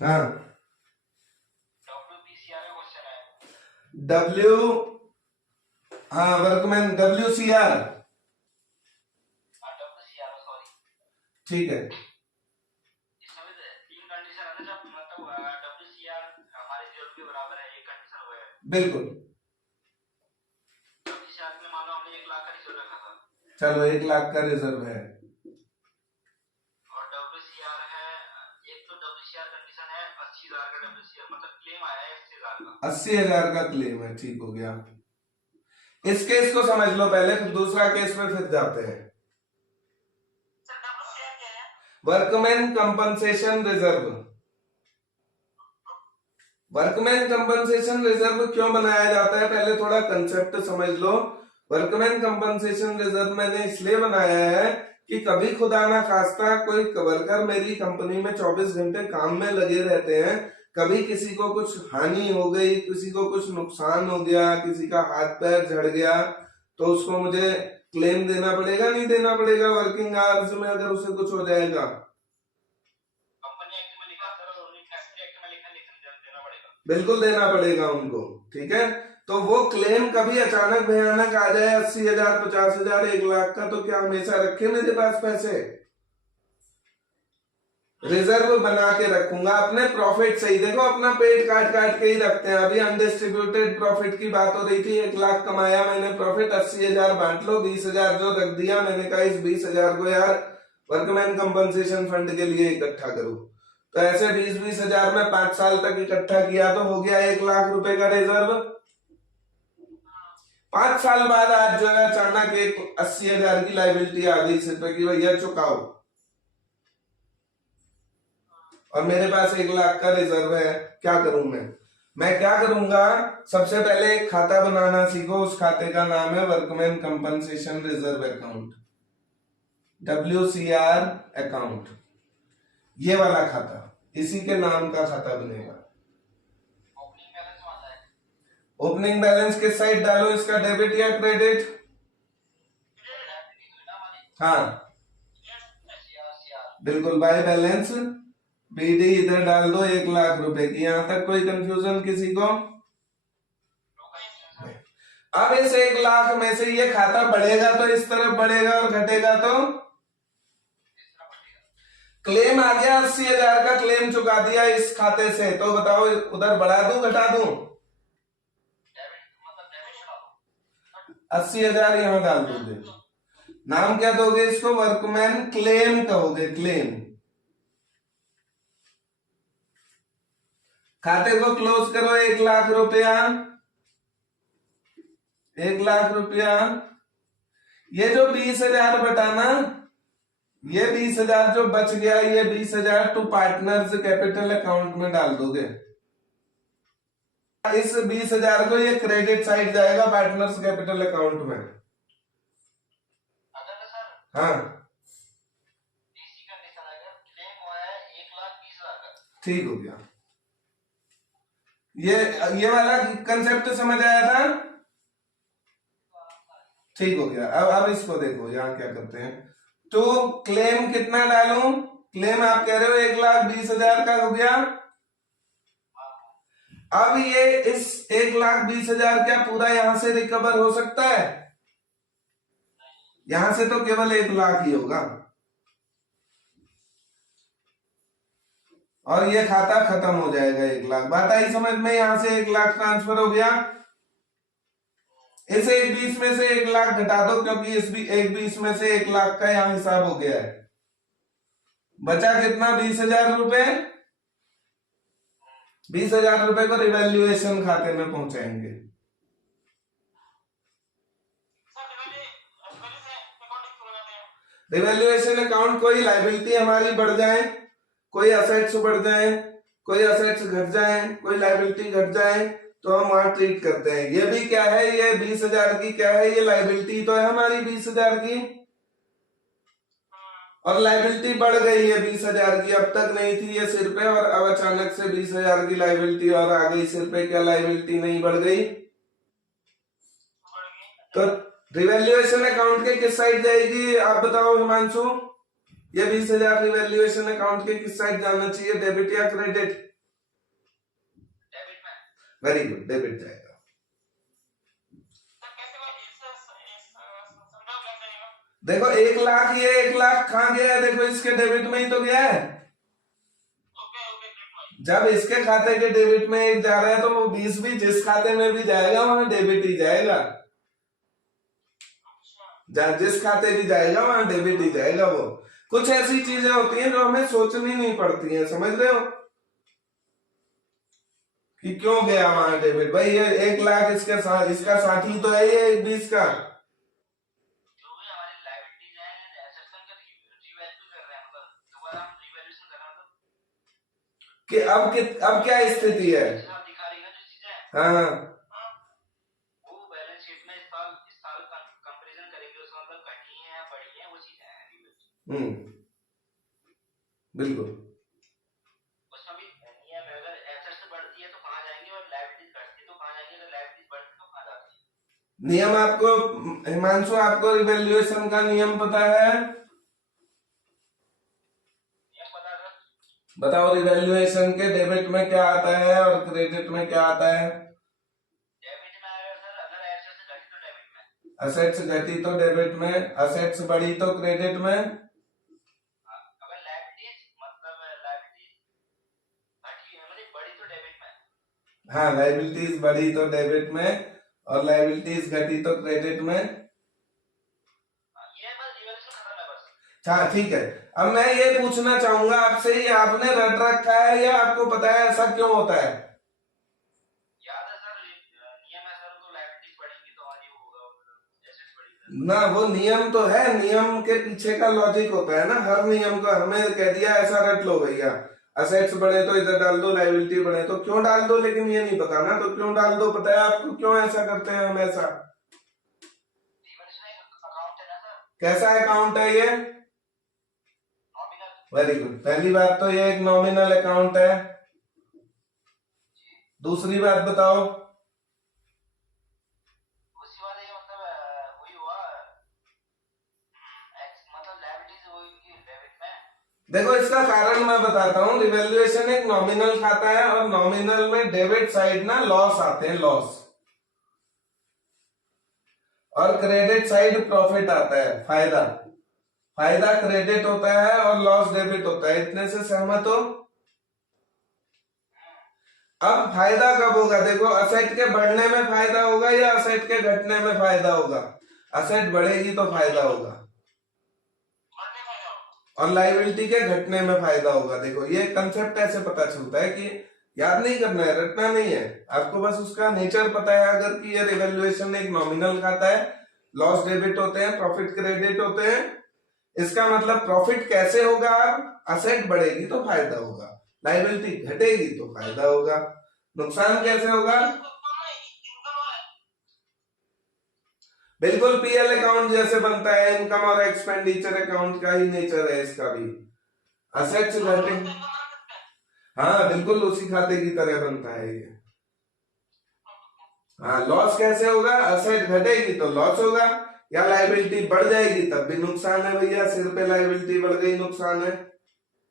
हाँ WBCR का question है। डब्ल्यू, हाँ वर्कमैन WCR, WCR सॉरी। ठीक है। इसमें तीन कंडीशन है ना, जब मतलब WCR हमारे 0 के बराबर है, एक कंडीशन वो है। बिल्कुल। WCR में मान लो हमने 1 लाख का रिजर्व रखा था, चलो 1 लाख का रिजर्व है, और WCR है, एक तो WCR कंडीशन है 80,000 का, WCR मतलब क्लेम आया है 80,000 का। 80,000 का क्लेम है, ठीक हो गया। इस केस को समझ लो पहले, फिर दूसरा केस में फिर जाते हैं। सर WCR क्या है? Workman compensation reserve. Workman compensation reserve क्यों बनाया जाता है, पहले थोड़ा कंसेप्ट समझ लो। वर्कमैन कंपनसेशन रिजर्व मैंने इसलिए बनाया है कि कभी खुदा ना खास्ता कोई वर्कर मेरी कंपनी में 24 घंटे काम में लगे रहते हैं, कभी किसी को कुछ हानि हो गई, किसी को कुछ नुकसान हो गया, किसी का हाथ पैर झड़ गया, तो उसको मुझे क्लेम देना पड़ेगा नहीं देना पड़ेगा वर्किंग आवर्स में अगर उसे कुछ हो जाएगा? कंपनी एक्ट में लिखा सर, और फैक्ट्री एक्ट में लिखा, देना पड़ेगा, बिल्कुल देना पड़ेगा उनको, ठीक है। तो वो क्लेम कभी अचानक भयानक आ जाए 80,000 50,000 1 लाख का, तो क्या हमेशा रखे मेरे पास पैसे? रिजर्व बना के रखूंगा अपने प्रॉफिट से ही। देखो अपना पेट काट काट के ही रखते हैं। अभी अनडिस्ट्रीब्यूटेड प्रॉफिट की बात हो रही थी, 1 लाख कमाया मैंने प्रॉफिट, 80,000 बांट लो, 20,000 जो रख दिया। मैंने कहा इस 20,000 को यार वर्कमैन कंपनसेशन फंड के लिए इकट्ठा करूं, तो ऐसे 20-20 हजार में 5 साल तक इकट्ठा किया तो हो गया 1 लाख रुपए का रिजर्व। 5 साल बाद आज जो है अचानक एक 80,000 की लाइबिलिटी आ गई सिर पे कि भैया चुकाओ, और मेरे पास 1 लाख का रिजर्व है, क्या करूं मैं क्या करूंगा? सबसे पहले एक खाता बनाना सीखो, उस खाते का नाम है workman compensation reserve account, WCR account. ये वाला खाता, इसी के नाम का खाता बनेगा। ओपनिंग बैलेंस वाला है। ओपनिंग बैलेंस किस साइड डालो इसका, डेबिट या क्रेडिट? हाँ बिल्कुल, बाय बैलेंस BD इधर डाल दो 1 लाख रुपए की। यहां तक कोई कंफ्यूजन किसी को? अब इस 1 लाख में से ये खाता बढ़ेगा तो इस तरफ बढ़ेगा और घटेगा तो क्लेम आ गया 80,000 का, क्लेम चुका दिया इस खाते से, तो बताओ उधर बढ़ा दूं घटा दूं? 80,000 यहां डाल दोगे, नाम क्या दोगे इसको? वर्कमैन क्लेम कहोगे, क्लेम। खाते को क्लोज करो, 1 लाख रुपया, 1 लाख रुपया। ये जो 20,000 बटाना, ये 20,000 जो बच गया, ये 20,000 टू पार्टनर्स कैपिटल अकाउंट में डाल दोगे। इस 20,000 को ये क्रेडिट साइड जाएगा पार्टनर्स कैपिटल अकाउंट में। अगर सर हाँ तीसरी कंडीशन अगर क्लेम हुआ है 1,20,000 का, ठीक हो गया। ये वाला कंसेप्ट समझ आया था? ठीक हो गया। अब इसको देखो, यहां क्या करते हैं, तो क्लेम कितना डालूं? क्लेम आप कह रहे हो 1,20,000 का हो गया। अब ये इस 1,20,000 क्या पूरा यहां से रिकवर हो सकता है? यहां से तो केवल 1 लाख ही होगा, और ये खाता खत्म हो जाएगा 1 लाख। बात आई समझ में? यहां से 1 लाख ट्रांसफर हो गया, इस 1,20 में से 1 लाख घटा दो, क्योंकि इस भी 1,20 में से 1 लाख का यहां हिसाब हो गया है। बचा कितना? 20,000 रुपए। 20,000 रुपए को रिवैल्यूएशन खाते में पहुंचाएंगे। रिवैल्यूएशन अकाउंट, कोई लाइबिलिटी हमारी बढ़ जाए, कोई असेट्स बढ़ जाए, कोई असेट्स घट जाए, कोई लाइबिलिटी घट जाए, तो हम वहां ट्रीट करते हैं। ये भी क्या है, ये 20,000 की क्या है, ये लाइबिलिटी तो है हमारी 20,000 की, और लाइबिलिटी बढ़ गई है 20,000 की, अब तक नहीं थी ये सिर पे, और अब अचानक से 20,000 की लाइबिलिटी और आ गई सिर पे। क्या लाइबिलिटी नहीं बढ़ गई? तो रिवैल्यूएशन अकाउंट के किस साइड जाएगी, आप बताओ हिमांशु? ये 20,000 रिवैल्यूएशन अकाउंट के किस साइड जाना चाहिए, डेबिट या क्रेडिट? वेरी गुड, डेबिट जाएगा। देखो 1 लाख, ये 1 लाख कहाँ गया है, देखो इसके डेबिट में ही तो गया है। जब इसके खाते के डेबिट में 1 जा रहा है तो वो 20 भी जिस खाते में भी जाएगा वहां डेबिट ही जाएगा। जिस खाते भी जाएगा वहां डेबिट ही जाएगा। वो कुछ ऐसी चीजें होती हैं जो हमें सोचनी नहीं पड़ती हैं, समझ रहे हो कि क्यों गया वहां डेबिट। भाई ये 1 लाख इसके साथ, इसका साथी तो है ये 20 का। कि अब क्या स्थिति है। हाँ हाँ वो बैलेंस शीट में इस साल कंपैरिजन करेंगे, उसमें मतलब घटी है या बढ़ी है वो चीजें हैं। बिल्कुल। उसमें भी नियम है, अगर एसेट्स बढ़ती है तो कहाँ जाएंगे और लायबिलिटीज घटती है तो कहाँ जाएंगे, अगर लायबिलिटीज बढ़ती है तो कहाँ जाती है। नियम आपको, हिमांशु आपको रिवैल्यूएशन का नियम पता है? नियम पता है? बताओ रिवैल्यूएशन के डेबिट में क्या आता है और क्रेडिट में क्या आता है? डेबिट में आएगा सर, अगर एसेट्स घटी तो डेबिट में, असेट्स घटी तो डेबिट में, असेट्स बढ़ी तो क्रेडिट में। अगर लायबिलिटीज मतलब लायबिलिटीज घटी है मतलब बढ़ी तो डेबिट में। हाँ, लायबिलिटीज बढ़ी तो डेबिट में और लायबिलिटीज घटी तो क्रेडिट में। ये बस रिवैल्यूएशन खत्म है बस। हाँ ठीक है। अब मैं ये पूछना चाहूंगा आपसे, ये आपने रट रखा है या आपको पता है ऐसा क्यों होता है? याद है सर, नियम है सर, तो लायबिलिटीज बढ़ेंगी तो हमारी वो होगा, एसेट्स बढ़ेगी ना, वो नियम तो है, नियम के पीछे का लॉजिक होता है ना। हर नियम का हमें कह दिया ऐसा रट लो भैया, असेट्स बढ़े तो इधर डाल दो, लायबिलिटी बढ़े तो क्यों डाल दो, लेकिन ये नहीं पता ना, तो क्यों डाल दो पता है आपको, क्यों ऐसा करते हैं हम ऐसा? अकाउंट है ना सर। कैसा अकाउंट है ये? Very good. पहली बात तो ये एक नॉमिनल अकाउंट है। दूसरी बात बताओ। उसी वाले मतलब वही हुआ, मतलब लायबिलिटीज वो इनकी डेबिट में। देखो इसका कारण मैं बताता हूँ। रिवैल्यूएशन एक नॉमिनल खाता है और नॉमिनल में डेबिट साइड ना लॉस आते हैं, लॉस, और क्रेडिट साइड प्रॉफिट आता है, फायदा। फायदा क्रेडिट होता है और लॉस डेबिट होता है। इतने से सहमत हो? अब फायदा कब होगा? देखो असेट के बढ़ने में फायदा होगा या असेट के घटने में फायदा होगा? असेट बढ़ेगी तो फायदा होगा और लायबिलिटी के घटने में फायदा होगा। देखो ये कंसेप्ट ऐसे पता चलता है कि याद नहीं करना है, रटना नहीं है आपको, बस उसका नेचर पता है अगर कि ये रिवैल्यूएशन एक नॉमिनल खाता है, लॉस डेबिट होते हैं, प्रॉफिट क्रेडिट होते हैं। इसका मतलब प्रॉफिट कैसे होगा? असेट बढ़ेगी तो फायदा होगा, लायबिलिटी घटेगी तो फायदा होगा। नुकसान कैसे होगा? बिल्कुल पीएल अकाउंट जैसे बनता है, इनकम और एक्सपेंडिचर अकाउंट का ही नेचर है इसका भी। असेट्स घटे, हाँ बिल्कुल उसी खाते की तरह बनता है ये। हाँ, लॉस कैसे होगा? असेट घटेगी तो लॉस होगा, या लायबिलिटी बढ़ जाएगी तब भी नुकसान है भैया, सिर पे लायबिलिटी बढ़ गई नुकसान है।